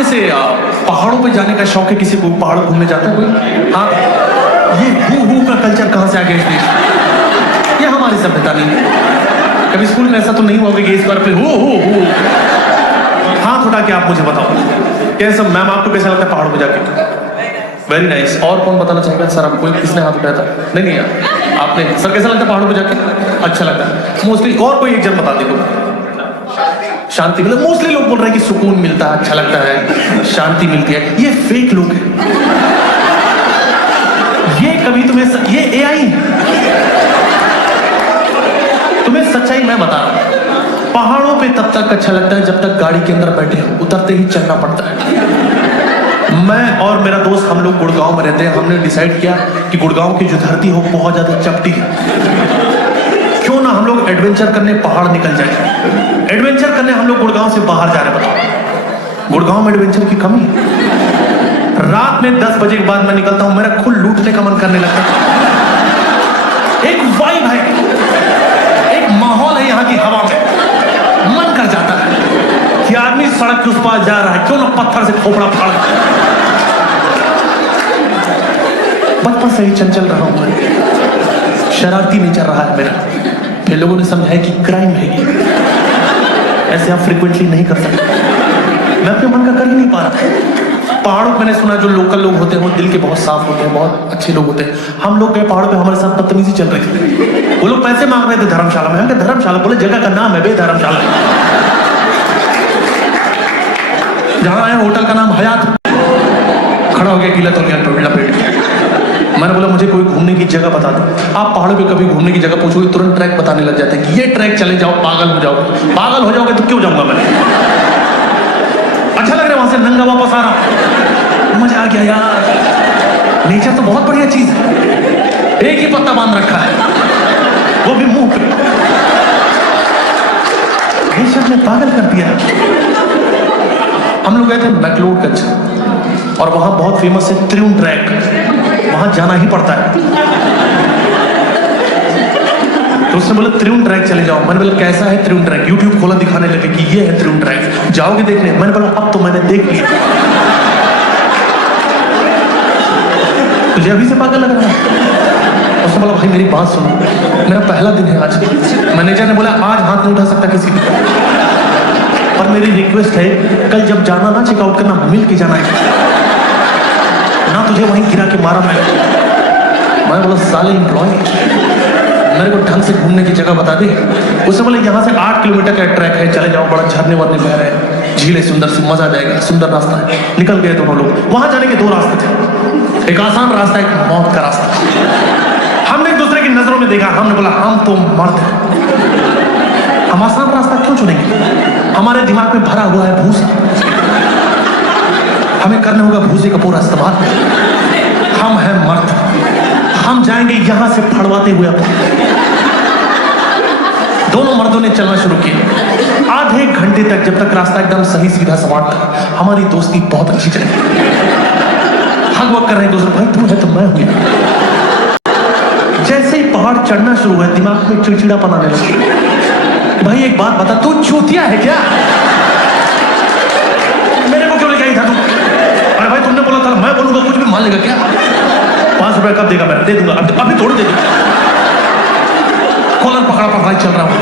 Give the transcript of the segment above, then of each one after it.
में से पहाड़ों पे जाने का शौक है किसी को? पहाड़ घूमने जाता है कोई? हाँ, ये हु का कल्चर कहाँ से आ गया इस देश? ये हमारी सभ्यता नहीं है। कभी स्कूल में ऐसा तो नहीं हुआ कि इस बार पे हु हाथ उठा के आप मुझे बताओ कैसा मैम आपको कैसा लगता है पहाड़ों पे जाके? Very nice. और कौन बताना चाहेगा? सर आपको किसने हाथ उठाया था? नहीं यार आपने। सर कैसा लगता है पहाड़ों पे जाके? अच्छा लगता है मोस्टली। और कोई एक जन बता दे को। शांति मतलब मोस्टली लोग बोल रहे हैं कि सुकून मिलता है, अच्छा लगता है, शांति मिलती है। ये फेक लोग हैं। ये कभी तुम्हें ये एआई तुम्हें सच्चाई मैं बता रहा हूं। पहाड़ों पे तब तक अच्छा लगता है जब तक गाड़ी के अंदर बैठे हो, उतरते ही चलना पड़ता है। मैं और मेरा दोस्त हम लोग गुड़गांव में रहते हैं। हमने डिसाइड किया कि गुड़गांव की जो धरती हो बहुत ज्यादा चपटी है, क्यों ना हम लोग एडवेंचर करने पहाड़ निकल जाए। एडवेंचर करने हम लोग गुड़गांव से बाहर जा रहे। बताओ गुड़गांव में एडवेंचर की कमी है। रात में 10 बजे के बाद मैं निकलता हूं, मेरा खुद लूटने का मन करने लगता है। एक वाइब है, एक माहौल है यहाँ की हवा में, मन कर जाता है कि आदमी सड़क के उस पार जा रहा है, क्यों ना पत्थर से खोपड़ा फाड़। बचपन से ही चंचल रहा हूं मैं, शरारती नेचर रहा है मेरा। फिर लोगों ने समझाया कि क्राइम है ये, ऐसे आप फ्रिक्वेंटली नहीं कर सकते। मैं अपने मन का कर ही नहीं पा रहा। पहाड़ों पे मैंने सुना जो लोकल लोग होते हैं वो दिल के बहुत साफ होते हैं, बहुत अच्छे लोग होते हैं। हम लोग गए पहाड़ों पे, हमारे साथ बदतमीजी चल रही थी। वो लोग पैसे मांग रहे थे धर्मशाला में। हमने धर्मशाला बोले जगह का नाम है बे धर्मशाला, जहां है होटल का नाम हयात। खड़ा हो गया गीला तो लपेट। मैंने बोला मुझे कोई घूमने की जगह बता दो। आप पहाड़ों पे कभी घूमने की जगह पूछोगे तुरंत ट्रैक बताने लग जाते हैं कि ये ट्रैक चले जाओ, पागल हो जाओगे। पागल हो जाओगे तो क्यों जाऊंगा मैं? अच्छा लग रहा है वहां से नंगा वापस आ रहा, मजा आ गया यार। नेचर तो बहुत बढ़िया चीज है। एक ही पत्ता बांध रखा है, वो भी मुंह पे। नेचर ने पागल कर दिया। हम लोग गए थे मैक्लोडगंज और वहां बहुत फेमस है त्रिउंड ट्रैक, वहां जाना ही पड़ता है। तो उसने बोला त्रिउंड ट्रैक चले जाओ। मैंने बोला कैसा है त्रिउंड ट्रैक? यूट्यूब खोला, दिखाने लगे कि ये है त्रिउंड ट्रैक, जाओगे देखने? मैंने बोला अब तो मैंने देख लिया, तुझे अभी से पागल लग रहा है? उसने बोला भाई मेरी बात सुनो, मेरा पहला दिन है आज। मैनेजर ने बोला आज हाथ नहीं उठा सकता किसी भी, पर मेरी रिक्वेस्ट है कल जब जाना ना चेकआउट करना, मिल के जाना है ना, तुझे वहीं गिरा के मारा मैं बोला साले एम्प्लॉय, मेरे को ढंग से घूमने की जगह बता दे। उसने बोले यहाँ से 8 किलोमीटर का ट्रैक है, चले जाओ, बड़ा झरने वरने बह रहे हैं, झील है सुंदर सी, मजा आ जाएगा, सुंदर रास्ता है। निकल गए दोनों लोग। वहां जाने के 2 रास्ते थे, एक आसान रास्ता, एक मौत का रास्ता। हमने एक दूसरे की नजरों में देखा, हमने बोला हम तो मर्द हैं, हम आसान रास्ता क्यों चुनेंगे? हमारे दिमाग में भरा हुआ है भूसा, हमें करना होगा भूसे का पूरा इस्तेमाल। हम हैं मर्द, हम जाएंगे यहां से फड़वाते हुए। दोनों मर्दों ने चलना शुरू किया। आधे घंटे तक, जब तक रास्ता एकदम सही सीधा सपाट था, हमारी दोस्ती बहुत अच्छी चली। हग वग कर रहे दूसरे, भाई तू है तो मैं हूं। जैसे ही पहाड़ चढ़ना शुरू हुआ, दिमाग में चिड़चिड़ापन आने लगा। भाई एक बात बता, तू चूतिया है क्या? मेरे को क्यों लेके आई था तू? अरे भाई तुमने बोला था मैं बोलूंगा कुछ भी मान लेगा क्या? 5 रुपए कब देगा? मैं दे दूंगा, अभी थोड़ी दे दूंगा। कॉलर पकड़ा पकड़ा चल रहा हूं।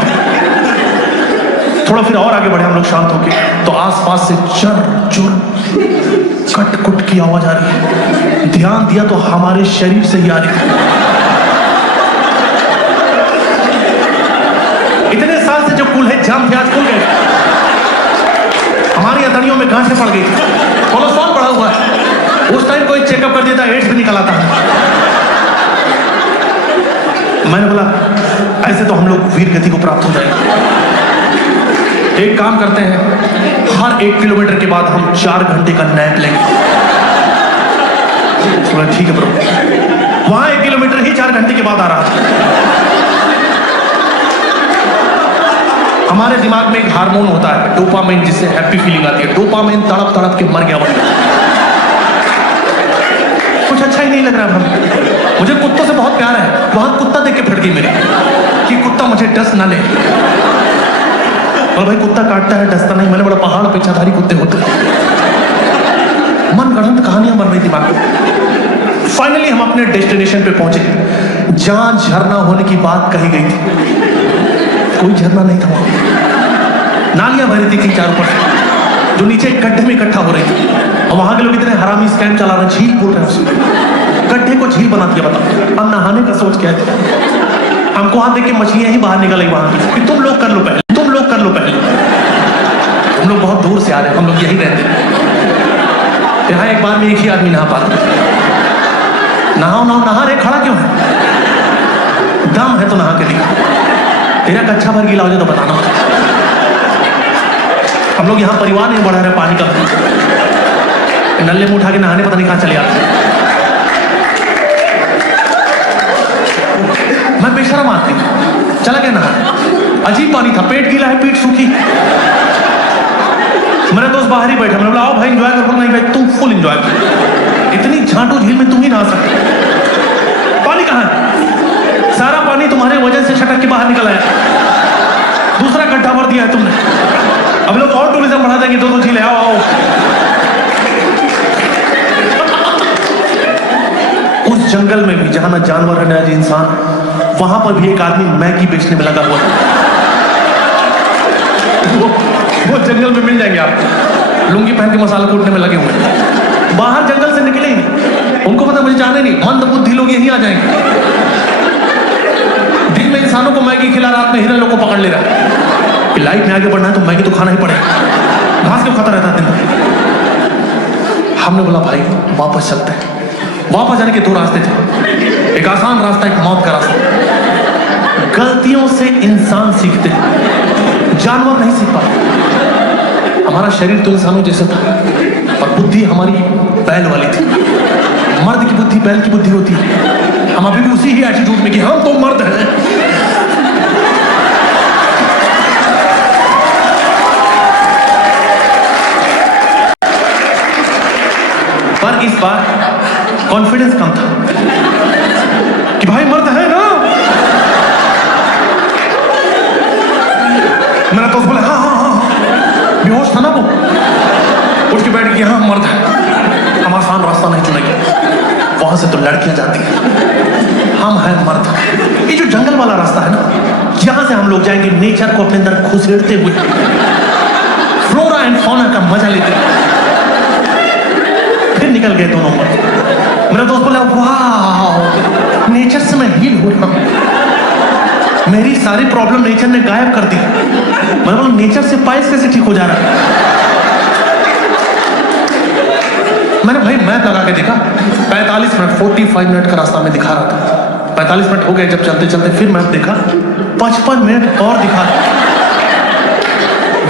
थोड़ा फिर और आगे बढ़े हम लोग शांत होके, तो आसपास से चर चुर कट कुट की आवाज आ रही है। ध्यान दिया तो हमारे शरीर से ही आ रही है। इतने साल से जो कुल है जाम थे, आज खुल गए। हमारी अतड़ियों में गांठें पड़ गई, कोलेस्ट्रॉल बढ़ा हुआ है। उस टाइम कोई चेकअप कर देता, एड्स भी निकल आता है। मैंने बोला ऐसे तो हम लोग वीर गति को प्राप्त हो जाएंगे। एक काम करते हैं, हर 1 किलोमीटर के बाद हम 4 घंटे का नैप लेंगे। ठीक है ब्रो। वहां 1 किलोमीटर ही 4 घंटे के बाद आ रहा था। हमारे दिमाग में एक हार्मोन होता है डोपामाइन, जिससे हैप्पी फीलिंग आती है। डोपामाइन तड़प तड़प के मर गया। कुछ अच्छा ही नहीं लग रहा है। मुझे कुत्तों से बहुत प्यार है। वहां कुत्ता देख के फट गई मेरी कि कुत्ता मुझे डस ना ले। और भाई कुत्ता काटता है, डसता नहीं। मैंने बोला पहाड़ पे छाधारी कुत्ते होते हैं। मन गढ़ंत कहानियां बन रही दिमाग में। फाइनली हम अपने डेस्टिनेशन पे पहुंचे, जहां झरना होने की बात कही गई थी। कोई झरना नहीं था वहां, नालियां भरी थी 3-4 ऊपर से, जो नीचे गड्ढे में इकट्ठा हो रही थी। और वहां के लोग इतने हरामी स्कैम चला रहे, झील बोल रहे हैं उसको, गड्ढे को झील बना दिया। बताओ अब नहाने का सोच क्या है? हमको वहां देख के मछलियां ही बाहर निकल आई वहां की, तुम लोग कर लो पहले, तुम लोग कर लो पहले। हम लोग बहुत दूर से आ रहे हैं, हम लोग यही रहते हैं। यहाँ एक बार में एक ही आदमी नहा पाता। नहाओ नहाओ, नहा रहे, खड़ा क्यों है? दम है तो नहा के दिखा। तेरा कच्चा भर गीला हो जाए तो बताना। हम लोग यहाँ परिवार नहीं बढ़ा रहे पानी का, नल्ले में उठा के नहाने पता नहीं कहाँ चले आते। मैं बेशरम आदमी चला गया नहा, अजीब पानी था, पेट गीला है, पीठ सूखी। मेरा दोस्त बाहर ही बैठा, मैंने बोला आओ भाई एंजॉय करो। नहीं भाई तुम फुल एंजॉय करो, इतनी झांटू झील में तुम ही नहा सकते। पानी कहाँ है? सारा पानी तुम्हारे वजह से छटक के बाहर निकल आया। दूसरा गड्ढा भर दिया है तुमने। अब लोग और टूरिज्म बढ़ा देंगे, 2-2 झीलें। आओ आओ। उस जंगल में भी जहां ना जानवर है ना इंसान, वहां पर भी एक आदमी मैगी बेचने में लगा हुआ है। वो जंगल में मिल जाएंगे आप, लुंगी पहन के मसाला कूटने में लगे हुए। बाहर जंगल से निकले ही नहीं, उनको पता मुझे जाने नहीं, मंद बुद्धि लोग यहीं आ जाएंगे। दिन में इंसानों को मैगी खिला, रात में हिरन लोग को पकड़ ले रहा है। लाइफ में आगे बढ़ना है तो मैगी तो खाना ही पड़ेगा, घास क्यों खाता रहता है दिन में? हमने बोला भाई वापस चलते हैं। वापस जाने के 2 रास्ते थे, एक आसान रास्ता, एक मौत का रास्ता। गलतियों से इंसान सीखते हैं, जानवर नहीं सीख पाते। हमारा शरीर तो इंसानों जैसा था, पर बुद्धि हमारी बैल वाली थी। मर्द की बुद्धि बैल की बुद्धि होती है। हम अभी भी उसी ही एटीट्यूड में कि हम तो मर्द हैं। पर इस बार कॉन्फिडेंस कम था कि भाई मर्द है ना। मेरा दोस्त बोला हाँ हाँ हाँ, बेहोश था ना वो, उठ के बैठ गया। हाँ मर्द है, हम आसान रास्ता नहीं चुनेंगे, वहां से तो लड़कियां जाती हैं, हम हैं मर्द। ये जो जंगल वाला रास्ता है ना, यहां से हम लोग जाएंगे नेचर को अपने अंदर घुसेड़ते हुए, फ्लोरा एंड फौना का मजा लेते हुए। फिर निकल गए दोनों मर्द। मेरा दोस्त बोला वाह, नेचर से मैं हील हो रहा हूं, मेरी सारी प्रॉब्लम नेचर ने गायब कर दी। मैं बोला नेचर से पाइल्स कैसे ठीक हो जा रहा है? मैंने भाई मैप लगा के देखा, 45 मिनट 45 मिनट का रास्ता में दिखा रहा था। 45 मिनट हो गए जब चलते चलते, फिर मैप देखा 55 मिनट और दिखा रहा।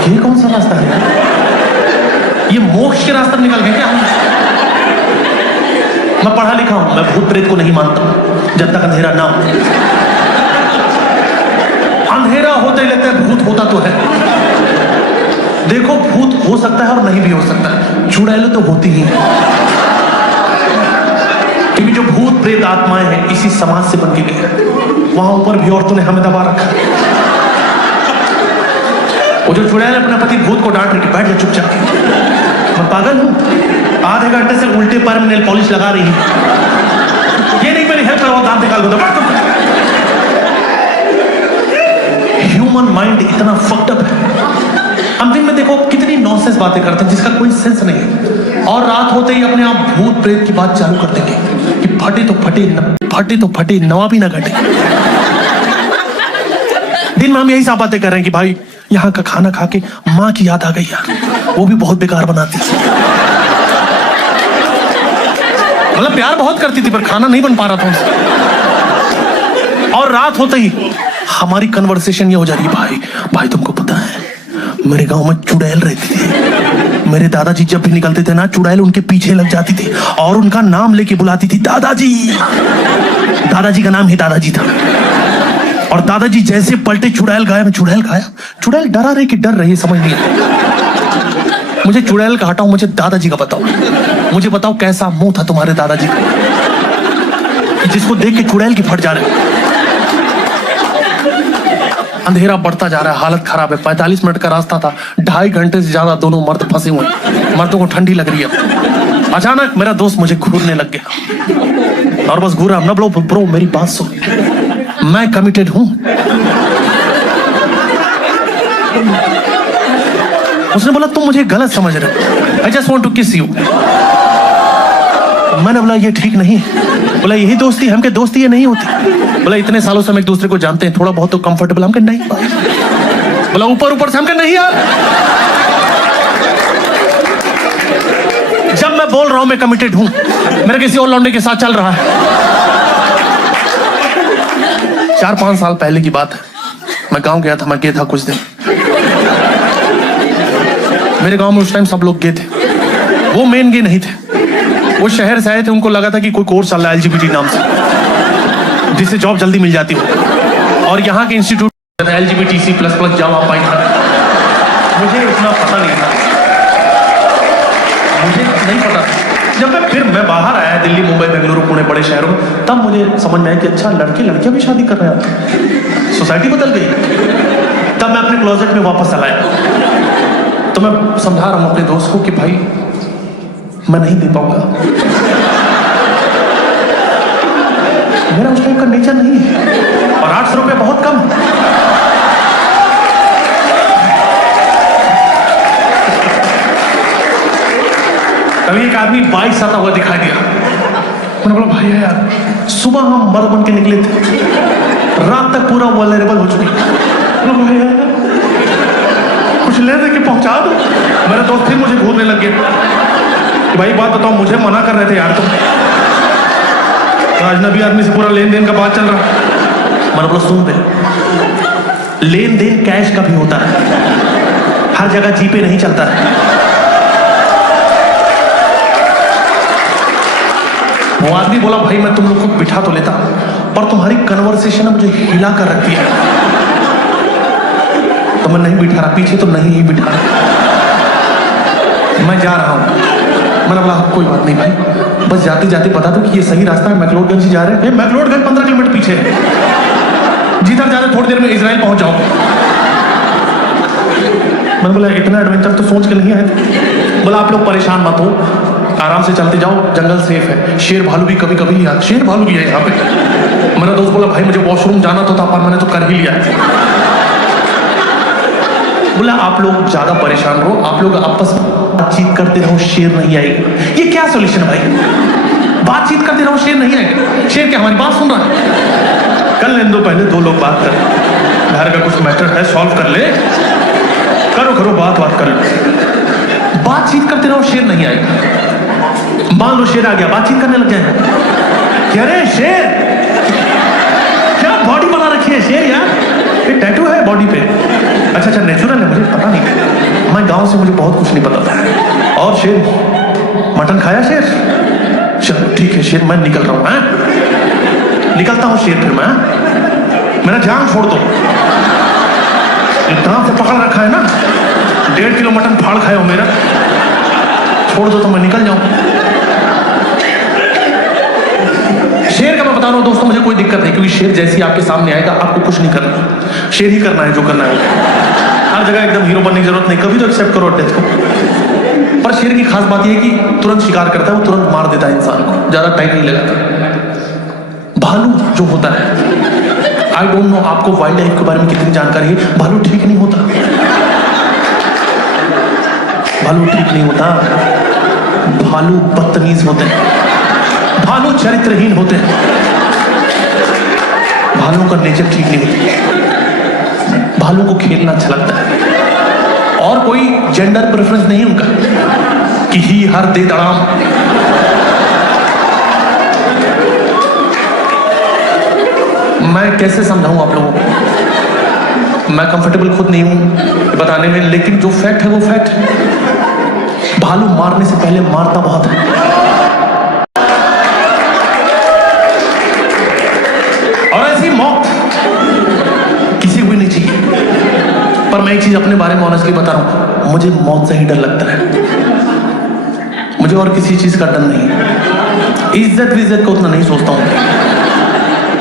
ये कौन सा रास्ता है? ये मोक्ष के रास्ते निकल गए क्या हम? मैं पढ़ा लिखा हूं, मैं भूत प्रेत को नहीं मानता जब तक अंधेरा ना हो। अंधेरा होते ही लगता है भूत होता तो है। देखो भूत हो सकता है और नहीं भी हो सकता है, चुड़ैल तो होती ही है। क्योंकि जो भूत प्रेत आत्माएं हैं इसी समाज से बन के गए हैं। वहां ऊपर भी औरतों ने हमें दबा रखा है। वो जो चुड़ैल अपने पति भूत को डांट रही कि बैठ जा चुपचाप, मैं पागल हूं? आधे घंटे से उल्टे पैर में नेल पॉलिश लगा रही है। ये नहीं मेरी हेल्प करो, दांत निकाल दो। ह्यूमन माइंड इतना फक्ड अप है। हम दिन में देखो कितनी नॉनसेंस बातें करते हैं जिसका कोई सेंस नहीं है, और रात होते ही अपने आप भूत प्रेत की बात चालू कर देंगे कि फटे तो फटे नवा भी ना घटे। दिन में हम यही सब बातें कर रहे हैं कि भाई यहाँ का खाना खा के माँ की याद आ गई यार, वो भी बहुत बेकार बनाती थी। मतलब प्यार बहुत करती थी पर खाना नहीं बन पा रहा था उससे। और रात होते ही हमारी कन्वर्सेशन ये हो जा रही है, भाई तुमको पता है मेरे गांव में चुड़ैल रहती थी। मेरे दादाजी जब भी निकलते थे ना, चुड़ैल उनके पीछे लग जाती थी और उनका नाम लेके बुलाती थी, दादाजी। दादाजी का नाम ही दादाजी था। और दादाजी जैसे पलटे चुड़ैल गायब। चुड़ैल गायब? चुड़ैल डरा रही कि डर रही समझ नहीं आया। मुझे चुड़ैल का हटाओ, मुझे दादाजी का बताओ। मुझे बताओ कैसा मुंह था तुम्हारे दादाजी का जिसको देख के चुड़ैल की फट जा रहे। अंधेरा बढ़ता जा रहा है, हालत खराब है। 45 मिनट का रास्ता था, 2.5 घंटे से ज्यादा दोनों मर्द फंसे हुए। मर्दों को ठंडी लग रही है। अचानक मेरा दोस्त मुझे घूरने लग गया और बस घूरा ना। ब्रो मेरी बात सुन, मैं कमिटेड हूं। उसने बोला तुम मुझे गलत समझ रहे हो, आई जस्ट वांट टू किस यू। मैंने बोला ये ठीक नहीं। बोला यही दोस्ती, हमके दोस्ती ये नहीं होती। बोला इतने सालों से हम एक दूसरे को जानते हैं, थोड़ा बहुत तो कंफर्टेबल। हमके नहीं। बोला ऊपर से हमके नहीं यार। जब मैं बोल रहा हूं मैं कमिटेड हूं, मेरा किसी और लौंडे के साथ चल रहा है। 4-5 साल पहले की बात है, मैं गांव गया था। मैं गया था कुछ दिन, मेरे गांव में उस टाइम सब लोग गए थे। वो मेन गे नहीं थे, वो शहर से आए थे। उनको लगा था कि कोई कोर्स चल रहा है LGBT नाम से, जिससे जॉब जल्दी मिल जाती हो। और यहाँ के इंस्टीट्यूट LGBTC++ जावा पाइथन, मुझे इतना पता नहीं था। मुझे नहीं पता। जब मैं बाहर आया दिल्ली, मुंबई, बेंगलुरु, पुणे, बड़े शहरों में, तब मुझे समझ में आया कि अच्छा लड़के लड़कियां भी शादी कर रहे हैं, सोसाइटी बदल गई। तब मैं अपने क्लोजेट में वापस चला आया। तो मैं समझा रहा हूं अपने दोस्त को कि भाई मैं नहीं दे पाऊंगा, मेरा उस टाइप का नेचर नहीं है, और 800 रुपये बहुत कम। तभी एक आदमी बाइक से आता हुआ दिखाई दिया। मैंने बोला भाई यार, सुबह हम मर्द बन के निकले थे, रात तक पूरा वल्नरेबल हो चुके। भाई यार कुछ ले दे के पहुंचा दो। मेरा दोस्त फिर मुझे घूरने लग गया कि भाई बात बताओ, मुझे मना कर रहे थे यार तुम, अजनबी आदमी से पूरा लेन देन का बात चल रहा। मैंने बोला सुन दे, लेन देन कैश का भी होता है, हर जगह जीपे नहीं चलता है। वो आदमी बोला भाई मैं तुम लोग को बिठा तो लेता, पर तुम्हारी कन्वर्सेशन मुझे हिला कर रखती है, तो मैं नहीं बिठा रहा, पीछे तो नहीं ही बिठा रहा, मैं जा रहा हूं। मैंने बोला कोई बात नहीं भाई, बस जाते जाते बता दो कि ये सही रास्ता है, मैक्लोडगंज से जा रहे हैं। मैक्लोडगंज 15 किलोमीटर पीछे है, जिधर जा रहे थोड़ी देर में इजराइल पहुंच जाओ। मैंने बोला इतना एडवेंचर तो सोच के नहीं आए थे। बोला आप लोग परेशान मत हो, आराम से चलते जाओ, जंगल सेफ है, शेर भालू भी कभी कभी आता, शेर भालू भी है यहाँ पे। मेरा दोस्त बोला भाई मुझे वॉशरूम जाना तो था, पर मैंने तो कर ही लिया। बोला आप लोग ज्यादा परेशान रहो, आप लोग आपस में बातचीत करते रहो, शेर नहीं आएगा। ये क्या सोल्यूशन है भाई, बातचीत करते रहो शेर नहीं आएगा? शेर क्या हमारी बात सुन रहा है? कर लेने दो, पहले दो लोग बात कर, घर का कुछ मैटर है सॉल्व कर ले, करो बात कर लो। बातचीत करते रहो, शेर नहीं आएगा। मान लो शेर आ गया, बातचीत करने लग जाए। क्या रे शेर, क्या बॉडी बना रखी है शेर यार, ये टैटू है बॉडी पे? अच्छा नेचुरल है, मुझे पता नहीं, मैं गांव से मुझे बहुत कुछ नहीं पता था। और शेर मटन खाया शेर? चलो ठीक है शेर, मैं निकल रहा हूँ, निकलता हूँ शेर, फिर मैं मेरा जान छोड़ दो, इतना से पकड़ रखा है ना, 1.5 किलो मटन फाड़ खाए हो मेरा, छोड़ दो तो मैं निकल जाऊं। शेर का मैं बता रहा हूं दोस्तों, मुझे कोई दिक्कत नहीं, क्योंकि शेर जैसे आपके सामने आएगा आपको कुछ नहीं करना, शेर ही करना है जो करना है। हर जगह एकदम हीरो बनने की जरूरत नहीं, कभी तो एक्सेप्ट करो डेथ को। पर शेर की खास बात यह है कि तुरंत शिकार करता है, वो तुरंत मार देता है इंसान को, ज्यादा टाइम नहीं लगाता। भालू जो होता है, आई डोंट नो आपको वाइल्ड लाइफ के बारे में कितनी जानकारी है, भालू ठीक नहीं होता, भालू ठीक नहीं होता, भालू बदतमीज होते हैं, भालू चरित्रहीन होते हैं, भालू का नेचर ठीक नहीं होता, भालू को खेलना अच्छा लगता है, और कोई जेंडर प्रेफरेंस नहीं उनका कि ही हर दे दड़ाम। मैं कैसे समझाऊं आप लोगों को, मैं कंफर्टेबल खुद नहीं हूं बताने में, लेकिन जो फैक्ट है वो फैक्ट है। भालू मारने से पहले मारता बहुत है। और ऐसी मौत किसी को भी नहीं चाहिए। पर मैं एक चीज अपने बारे में ऑनेस्टली बता रहा हूं, मुझे मौत से ही डर लगता है, मुझे और किसी चीज का डर नहीं है। इज्जत विज्जत को उतना नहीं सोचता हूं,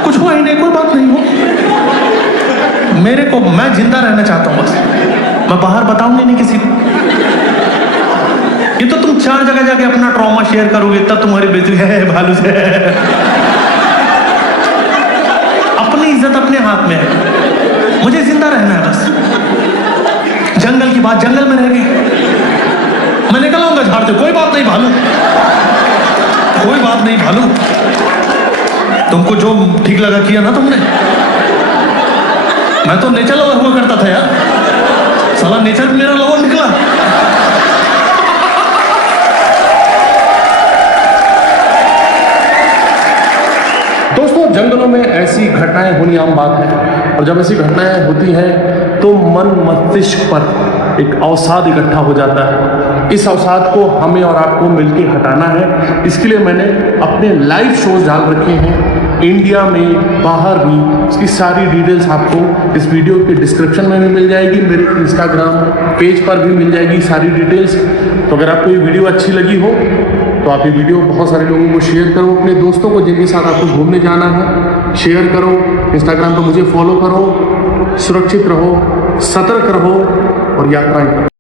कुछ हुआ ही नहीं, कोई बात नहीं हो, मेरे को मैं जिंदा रहना चाहता हूं बस, मैं बाहर बताऊंगी नहीं किसी को। ये तो तुम 3-4 जगह जाके अपना ट्रॉमा शेयर करोगे तब तुम्हारी बेइज्जती है भालू से। अपनी इज्जत अपने हाथ में है, मुझे जिंदा रहना है बस। जंगल की बात जंगल में रह गई, मैं निकल आऊंगा झाड़ से, कोई बात नहीं भालू, कोई बात नहीं भालू, तुमको जो ठीक लगा किया ना तुमने। मैं तो नेचर लवर हुआ करता था यार, साला नेचर मेरा लवर निकला। दोस्तों, जंगलों में ऐसी घटनाएं होनी आम बात है, और जब ऐसी घटनाएं होती हैं तो मन मस्तिष्क पर एक अवसाद इकट्ठा हो जाता है। इस अवसाद को हमें और आपको मिलकर हटाना है। इसके लिए मैंने अपने लाइव शोज डाल रखे हैं, इंडिया में बाहर भी। इसकी सारी डिटेल्स आपको इस वीडियो के डिस्क्रिप्शन में भी मिल जाएगी, मेरे इंस्टाग्राम पेज पर भी मिल जाएगी सारी डिटेल्स। तो अगर आपको ये वीडियो अच्छी लगी हो तो आप ये वीडियो बहुत सारे लोगों को शेयर करो, अपने दोस्तों को जिनके साथ आपको घूमने जाना है शेयर करो। इंस्टाग्राम पर मुझे फॉलो करो। सुरक्षित रहो, सतर्क रहो और यात्राएं करो।